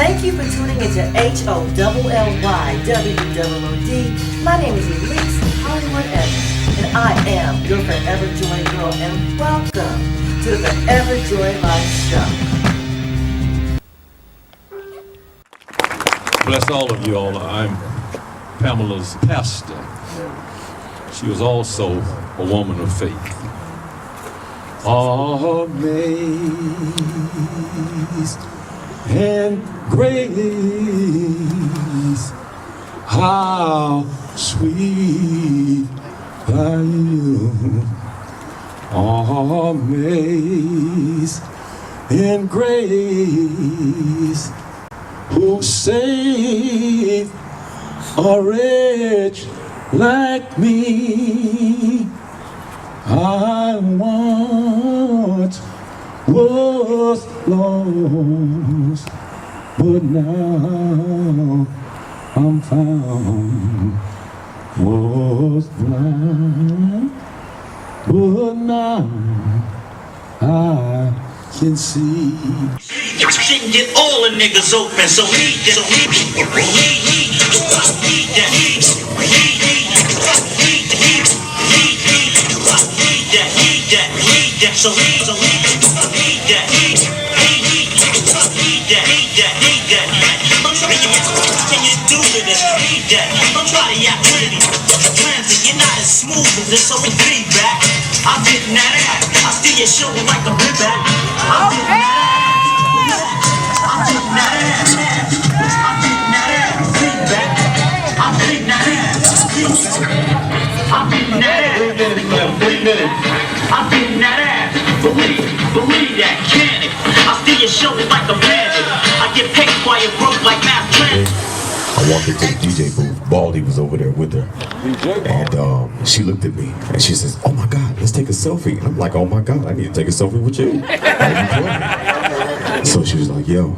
Thank you for tuning into HOLLYWOOD. My name is Elise Hollywood Evans, and I am your Forever Joygirl, and welcome to the Forever Joylife Show. Bless all of you all. I'm Pamela's pastor. She was also a woman of faith. Amazed and grace, how sweet are you. Amazed in grace, who saved a wretch like me. I once was lost, but now I'm found. Was blind, but now I can see. Shouldn't get all the niggas open, so need that, so need that, so can you do with this? Need that. Don't try to act pretty. Transit, you're not as smooth as this, so we feedback. I'm getting that ass. I steal your show like a rip back. I'm getting that ass. I'm getting that ass. I'm getting that ass. Feedback. I'm getting that ass. I'm getting that ass. 3 minutes. I'm getting that ass. Believe that, can it? I steal your show like a bandit. I get paid while you're broke like math transit. I walked into the DJ booth. Baldy was over there with her, and she looked at me and she says, "Oh my God, let's take a selfie." And I'm like, "Oh my God, I need to take a selfie with you." So she was like, "Yo,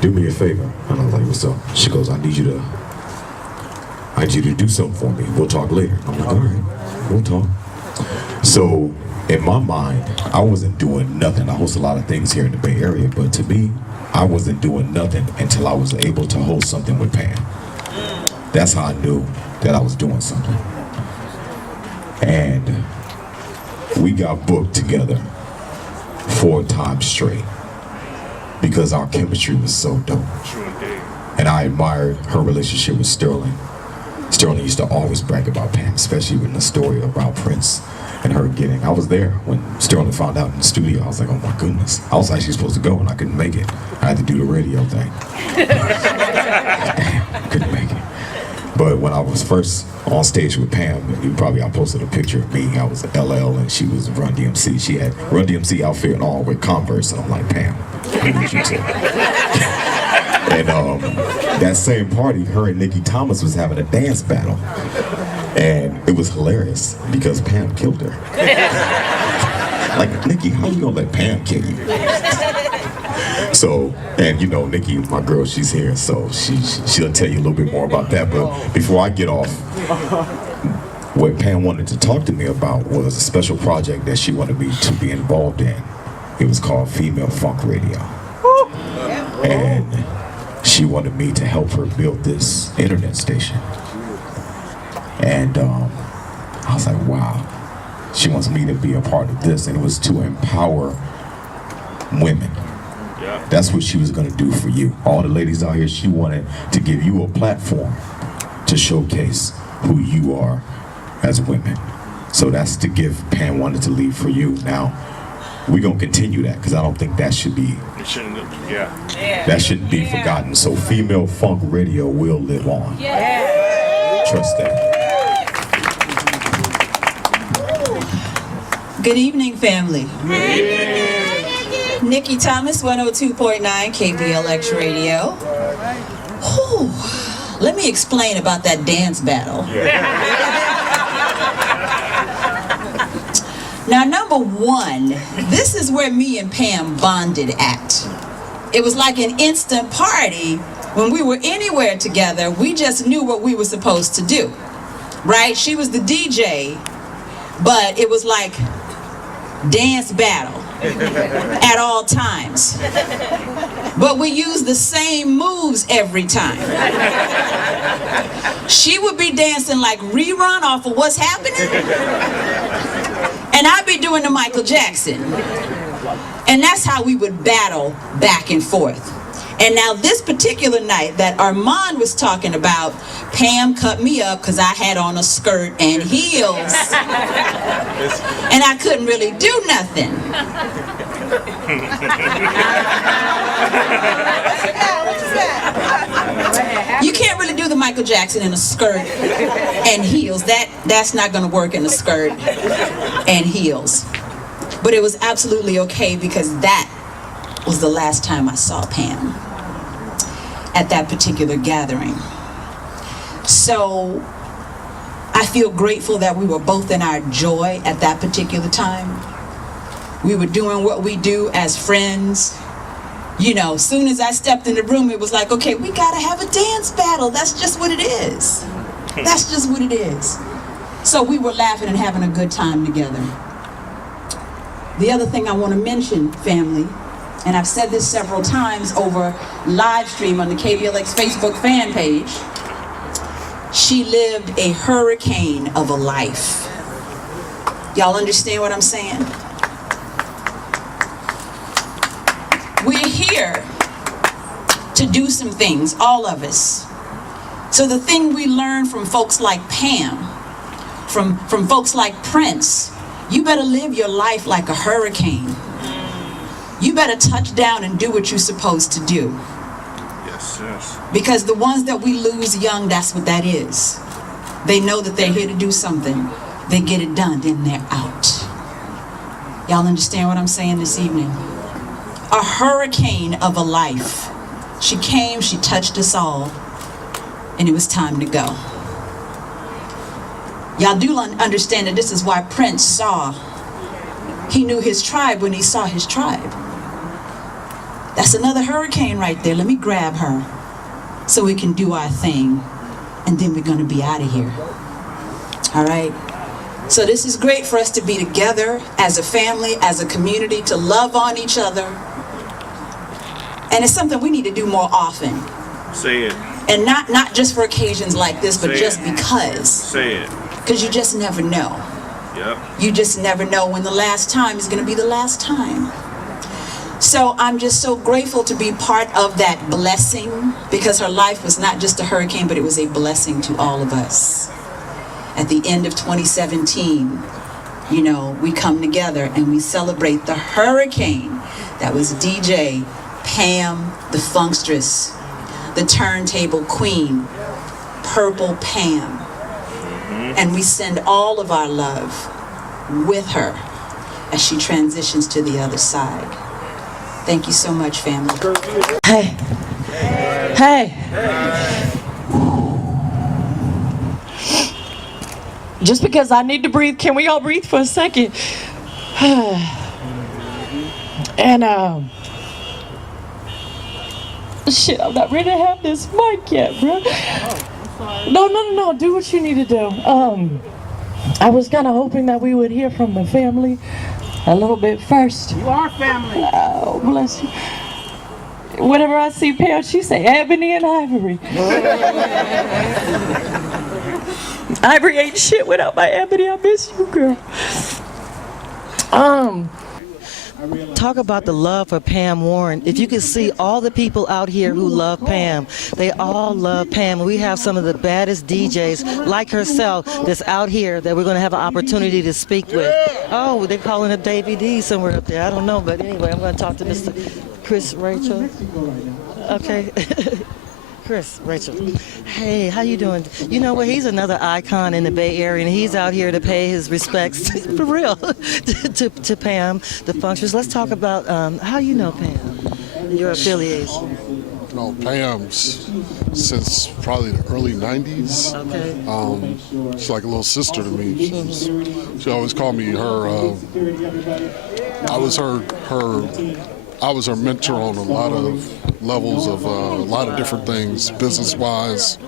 do me a favor." And I was like, "What's up?" She goes, "I need you to do something for me. We'll talk later." I'm like, "All right, we'll talk." So in my mind, I wasn't doing nothing. I host a lot of things here in the Bay Area, but to me, I wasn't doing nothing until I was able to host something with Pam. That's how I knew that I was doing something. And we got booked together 4 times straight because our chemistry was so dope. And I admired her relationship with Sterling. Sterling used to always brag about Pam, especially with the story about Prince and her getting. I was there when Sterling found out in the studio. I was like, oh my goodness. I was actually supposed to go and I couldn't make it. I had to do the radio thing. Damn, I couldn't make it. But when I was first on stage with Pam, I posted a picture of me. I was LL and she was Run DMC. She had Run DMC outfit and all with Converse. And I'm like, Pam, what did you say? And that same party, her and Nikki Thomas was having a dance battle. And it was hilarious because Pam killed her. Like, Nikki, how you gonna let Pam kill you? So, and you know, Nikki, my girl, she's here, so she'll tell you a little bit more about that. But before I get off, what Pam wanted to talk to me about was a special project that she wanted me to be involved in. It was called Female Funk Radio. And she wanted me to help her build this internet station. And I was like, wow, she wants me to be a part of this. And it was to empower women. Yeah. That's what she was gonna do for you. All the ladies out here, she wanted to give you a platform to showcase who you are as women. So that's the gift Pam wanted to leave for you. Now, we're gonna continue that because I don't think that should be, that shouldn't be forgotten. So Female Funk Radio will live on. Trust that. Good evening, family. Nikki Thomas, 102.9 KBLX Radio. Whew. Let me explain about that dance battle. Now, number one, this is where me and Pam bonded at. It was like an instant party. When we were anywhere together, we just knew what we were supposed to do, right? She was the DJ, but it was like dance battle at all times. but we use the same moves every time. She would be dancing like Rerun off of What's Happening, and I'd be doing the Michael Jackson. And that's how we would battle back and forth. And now this particular night that Armand was talking about, Pam cut me up because I had on a skirt and heels. And I couldn't really do nothing. You can't really do the Michael Jackson in a skirt and heels. That's not going to work in a skirt and heels. But it was absolutely okay because that was the last time I saw Pam at that particular gathering. So I feel grateful that we were both in our joy at that particular time. We were doing what we do as friends. You know, as soon as I stepped in the room, it was like, okay, we gotta have a dance battle. That's just what it is. That's just what it is. So we were laughing and having a good time together. The other thing I want to mention, family, and I've said this several times over live stream on the KBLX Facebook fan page, she lived a hurricane of a life. Y'all understand what I'm saying? We're here to do some things, all of us. So the thing we learn from folks like Pam, from folks like Prince, you better live your life like a hurricane. You better touch down and do what you're supposed to do. Yes, yes. Because the ones that we lose young, that's what that is. They know that they're here to do something. They get it done, then they're out. Y'all understand what I'm saying this evening? A hurricane of a life. She came, she touched us all, and it was time to go. Y'all do understand that this is why Prince saw. He knew his tribe when he saw his tribe. That's another hurricane right there. Let me grab her so we can do our thing, and then we're gonna be out of here. All right? So this is great for us to be together as a family, as a community, to love on each other. And it's something we need to do more often. Say it. And not just for occasions like this, but Say just it. because. Say it. Because you just never know. Yep. You just never know when the last time is going to be the last time. So I'm just so grateful to be part of that blessing, because her life was not just a hurricane, but it was a blessing to all of us. At the end of 2017, you know, we come together and we celebrate the hurricane that was DJ Pam The Funkstress, the Turntable Queen, Purple Pam. And we send all of our love with her as she transitions to the other side. Thank you so much, family. Hey. Hey. Just because I need to breathe, can we all breathe for a second? And shit, I'm not ready to have this mic yet, bro. No, do what you need to do. I was kind of hoping that we would hear from the family a little bit first. You are family. Oh, bless you. Whenever I see Pam, she say Ebony and Ivory. Ivory ain't shit without my Ebony. I miss you, girl. Talk about the love for Pam Warren. If you could see all the people out here who love Pam, they all love Pam. We have some of the baddest DJs like herself that's out here that we're going to have an opportunity to speak with. Oh, they're calling it Davy D somewhere up there. I don't know, but anyway, I'm going to talk to Mr. Chris Rachel. Okay. Chris, Rachel. Hey, how you doing? You know what? He's another icon in the Bay Area, and he's out here to pay his respects, for real, to Pam The Funkstress. Let's talk about how you know Pam, your affiliation. You know, Pam's since probably the early 90s. Okay. She's like a little sister to me. She always called me her, I was her mentor on a lot of levels of a lot of different things, business-wise,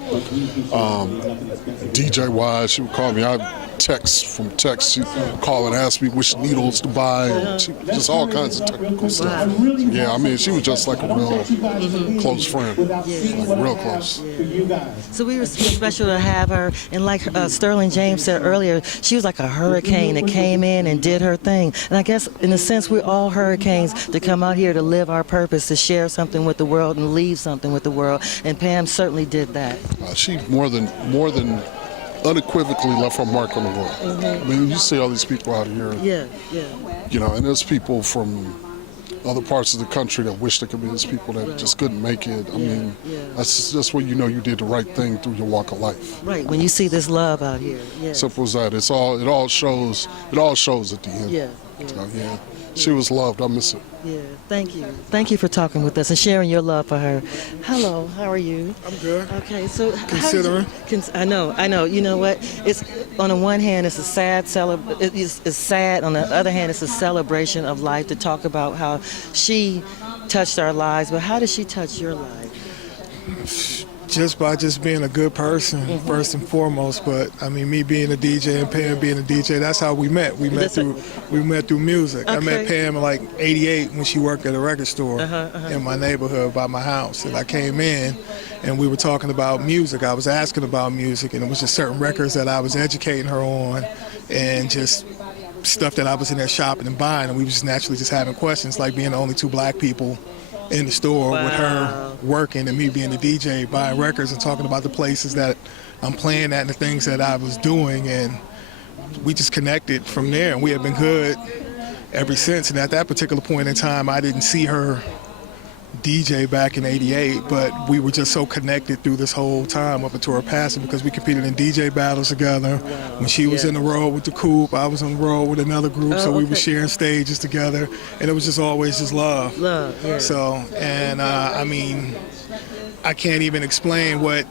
DJ-wise. She would call me. text. She'd call and ask me which needles to buy, and just all kinds of technical stuff. Yeah, I mean, she was just like a real close friend, like real close. So we were special to have her, and like Sterling James said earlier, she was like a hurricane that came in and did her thing. And I guess in a sense we're all hurricanes to come out here to live our purpose, to share something with the world and leave something with the world. And Pam certainly did that. She more than unequivocally left her mark on the world. I mean, you see all these people out here. Yeah. You know, and there's people from other parts of the country that wish they could be. There's people that just couldn't make it. I mean, that's just when you know you did the right thing through your walk of life. Right. When you see this love out here. Yeah. Simple as that. It all shows at the end. Yeah. So, yeah. She was loved. I miss it. Yeah, thank you. Thank you for talking with us and sharing your love for her. Hello, how are you? I'm good. Okay, so Considering. I know. You know what? It's on the one hand, it's a sad it's sad. On the other hand, it's a celebration of life to talk about how she touched our lives. But how did she touch your life? Just by being a good person, first and foremost. But I mean, me being a DJ and Pam being a DJ, that's how we met. We met through music. Okay. I met Pam in like '88 when she worked at a record store in my neighborhood by my house. And I came in and we were talking about music. I was asking about music, and it was just certain records that I was educating her on, and just stuff that I was in there shopping and buying. And we were just naturally just having questions, like being the only two black people in the store with her working and me being the DJ, buying records and talking about the places that I'm playing at and the things that I was doing, and we just connected from there, and we have been good ever since. And at that particular point in time, I didn't see her DJ back in '88, but we were just so connected through this whole time up until her passing, because we competed in DJ battles together. When she was in the road with the Coupe, I was on the road with another group, so we were sharing stages together, and it was just always just love. Yeah. So, and I mean, I can't even explain what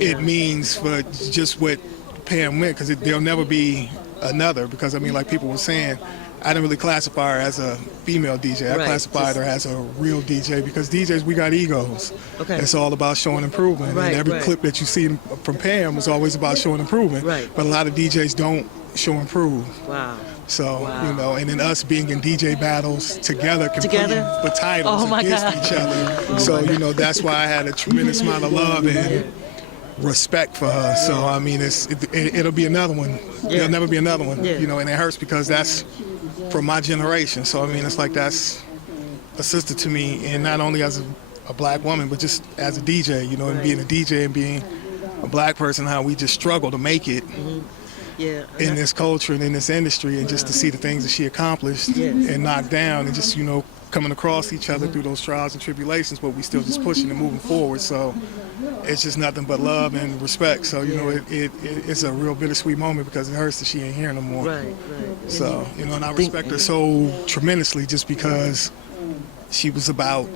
it means for just what Pam meant, because there'll never be another, because I mean, like people were saying, I didn't really classify her as a female DJ. I classified her as a real DJ, because DJs, we got egos. Okay. It's all about showing improvement. And every clip that you see from Pam was always about showing improvement. But a lot of DJs don't show improve. Wow. So, you know, and then us being in DJ battles together, competing for titles against each other. So, you know, that's why I had a tremendous amount of love and respect for her. So, I mean, it'll be another one. There'll never be another one. You know, and it hurts because that's from my generation. So I mean, it's like that's a sister to me, and not only as a black woman, but just as a DJ, you know, and being a DJ and being a black person, how we just struggle to make it in this culture and in this industry, and just to see the things that she accomplished and knocked down, and just, you know, coming across each other through those trials and tribulations, but we still just pushing and moving forward. So it's just nothing but love and respect. So, you know, it's a real bittersweet moment, because it hurts that she ain't here no more. Right. So, you know, and I respect her so tremendously, just because she was about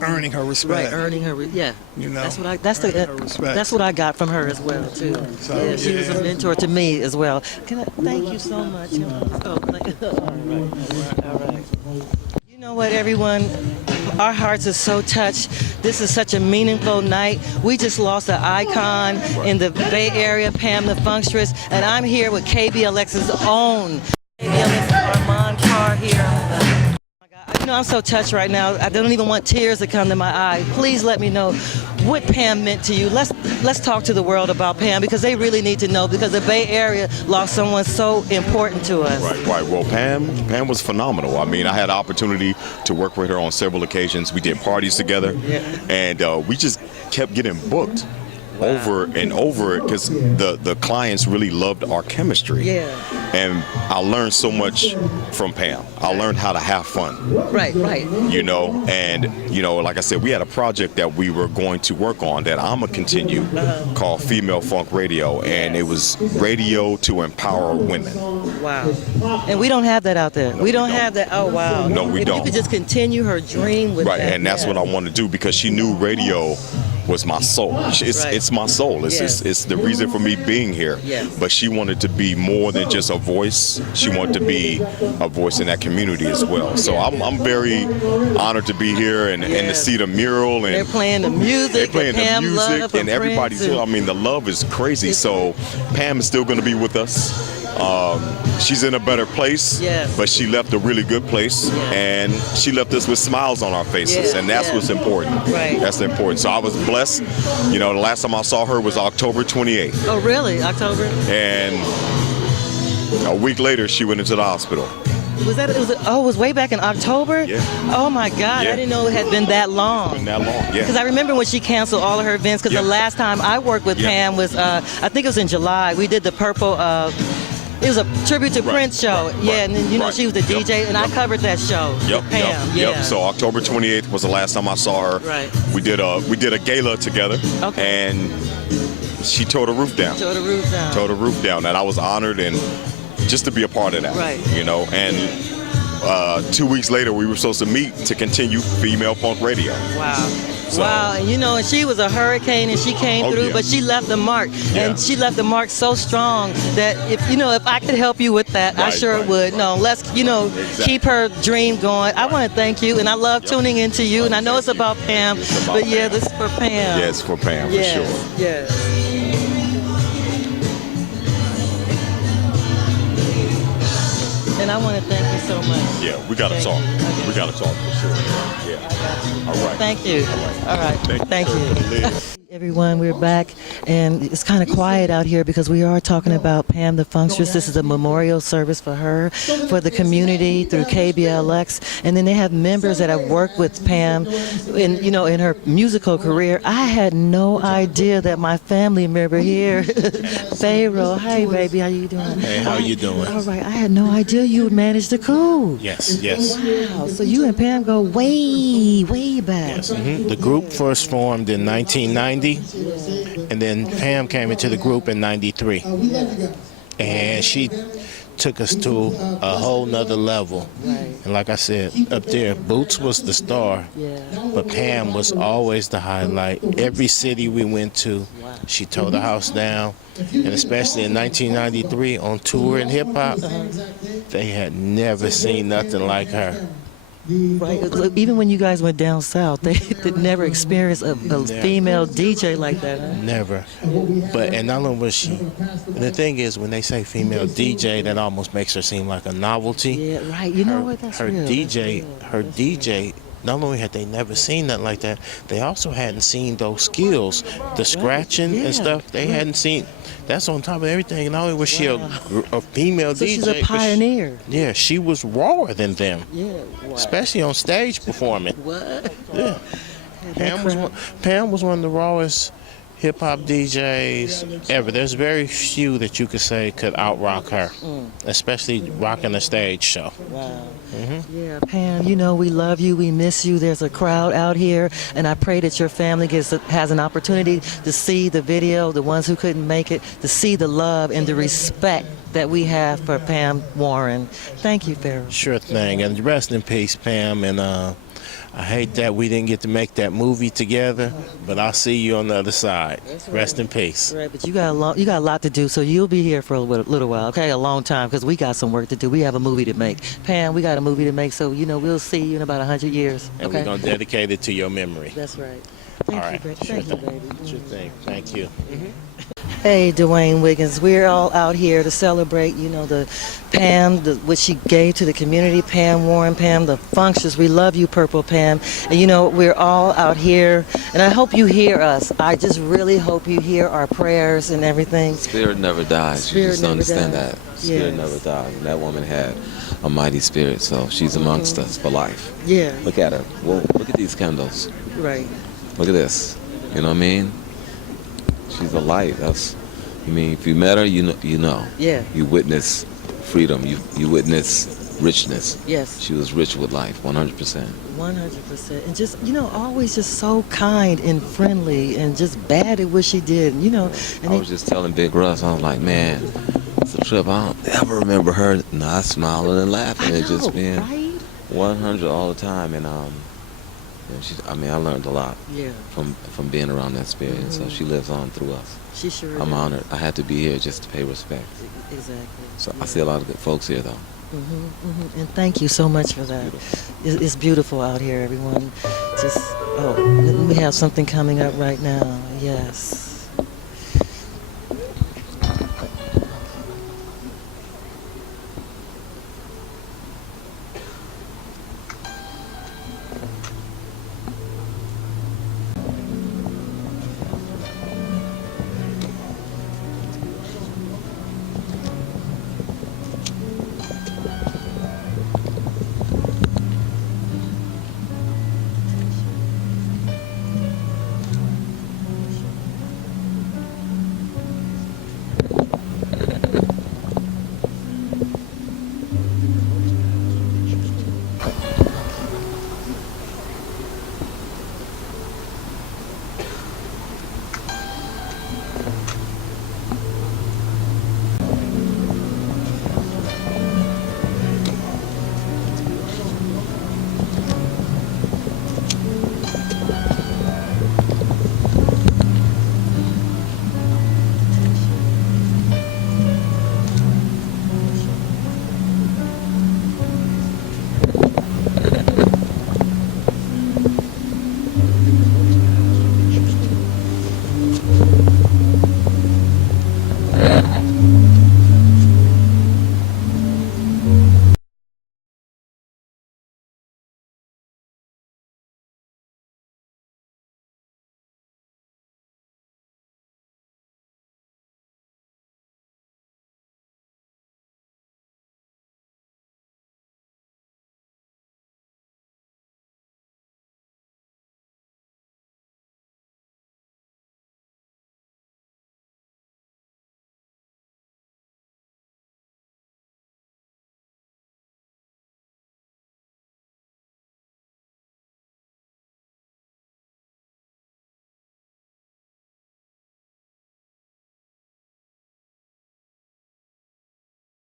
earning her respect. Right, earning her, You know, that's what I got from her as well too. So, she was a mentor to me as well. Thank you so much. All right. You know what, everyone? Our hearts are so touched. This is such a meaningful night. We just lost an icon in the Bay Area, Pam The Funkstress, and I'm here with KBLX's own KBLX Armand Carr here. You know, I'm so touched right now. I don't even want tears to come to my eyes. Please let me know what Pam meant to you. Let's talk to the world about Pam, because they really need to know, because the Bay Area lost someone so important to us. Right. Well, Pam was phenomenal. I mean, I had the opportunity to work with her on several occasions. We did parties together, and we just kept getting booked over and over, because the clients really loved our chemistry. And I learned so much from Pam. I learned how to have fun. Right. You know, and, you know, like I said, we had a project that we were going to work on that I'm going to continue called Female Funk Radio, and it was radio to empower women. Wow. And we don't have that out there. We don't have that. Oh, wow. No, we don't. You could just continue her dream with that. Right, and that's what I want to do, because she knew radio was my soul. It's my soul. It's the reason for me being here. Yes. But she wanted to be more than just a voice. She wanted to be a voice in that community as well. So I'm very honored to be here and to see the mural. And they're playing the music. They're playing the Pam music, and everybody's here. I mean, the love is crazy. So Pam is still going to be with us. She's in a better place, but she left a really good place, and she left us with smiles on our faces, and that's what's important. Right. That's important. So I was blessed. You know, the last time I saw her was October 28th. Oh, really? October? And a week later, she went into the hospital. It was way back in October? Yeah. Oh my God, I didn't know it had been that long. It's been that long, yeah. Because I remember when she canceled all of her events, because the last time I worked with Pam was, I think it was in July. We did the Purple, it was a tribute to Prince show. And then, you know, she was the DJ, and I covered that show with Pam. Yep. So October 28th was the last time I saw her. Right. We did a gala together, and she tore the roof down. Tore the roof down. Tore the roof down, and I was honored and just to be a part of that. Right. You know, and 2 weeks later we were supposed to meet to continue Female Funk Radio. Wow. Wow, and you know, and she was a hurricane, and she came through, but she left the mark, and she left the mark so strong that if I could help you with that, I sure would. No, let's keep her dream going. I want to thank you, and I love tuning into you, and I know it's about Pam, but this is for Pam. Yeah, it's for Pam for sure. Yes. And I want to thank you so much. Yeah, we got to talk. Okay. We got to talk for sure. Yeah. All right. Thank you. All right. Thank you. Everyone, we're back, and it's kind of quiet out here because we are talking about Pam the Funkstress. This is a memorial service for her, for the community through KBLX, and then they have members that have worked with Pam in her musical career. I had no idea that my family member here, Pharaoh, hey baby, how you doing? Hey, how you doing? All right, I had no idea you would manage the coup. Yes. Wow, so you and Pam go way, way back. Yes. The group first formed in 1990. And then Pam came into the group in 93. And she took us to a whole nother level. And like I said, up there, Boots was the star, but Pam was always the highlight. Every city we went to, she tore the house down. And especially in 1993 on tour in hip-hop, they had never seen nothing like her. Right. Even when you guys went down south, they never experienced a female DJ like that. Huh? Never. And not only was she, the thing is, when they say female DJ, that almost makes her seem like a novelty. Yeah, right. You know what? That's her real. Her DJ. Not only had they never seen nothing like that, they also hadn't seen those skills, the scratching and stuff. They hadn't seen. That's on top of everything. Not only was she a female DJ, she's a pioneer. She was rawer than them. Yeah, especially on stage performing. What? Yeah. Pam was one of the rawest hip-hop DJs ever. There's very few that you could say could out-rock her, especially rocking a stage show. Wow. Yeah, Pam, we love you, we miss you. There's a crowd out here, and I pray that your family has an opportunity to see the video, the ones who couldn't make it, to see the love and the respect that we have for Pam Warren. Thank you, Pharaoh. Sure thing, and rest in peace, Pam, and I hate that we didn't get to make that movie together, but I'll see you on the other side. Right. Rest in peace. Right, but you got a lot to do, so you'll be here for a little while, okay? A long time, because we got some work to do. We have a movie to make. Pam, we got a movie to make, so we'll see you in about 100 years. And we're gonna dedicate it to your memory. That's right. All right. Thank you, baby. Sure thing. Thank you. Hey, Dwayne Wiggins, we're all out here to celebrate, the Pam, what she gave to the community, Pam Warren, Pam the Funkstress. We love you, Purple Pam. And, we're all out here, and I hope you hear us. I just really hope you hear our prayers and everything. Spirit never dies. You just understand that. Spirit never dies. And that woman had a mighty spirit, so she's amongst us for life. Yeah. Look at her. Well, look at these candles. Right. Look at this. You know what I mean? She's a light. If you met her, you know. Yeah. You witness freedom. You witness richness. Yes. She was rich with life, 100%. 100%. And just, always just so kind and friendly and just bad at what she did, And I was just telling Big Russ, I was like, man, it's a trip. I don't ever remember her not smiling and laughing. It's just being 100 all the time. And And I mean, I learned a lot Yeah. from being around that spirit. And so she lives on through us. She sure I'm does. honored. I had to be here just to pay respect. Exactly. So I see a lot of good folks here, though. And thank you so much for that. It's beautiful out here, everyone. We have something coming up right now. Yes.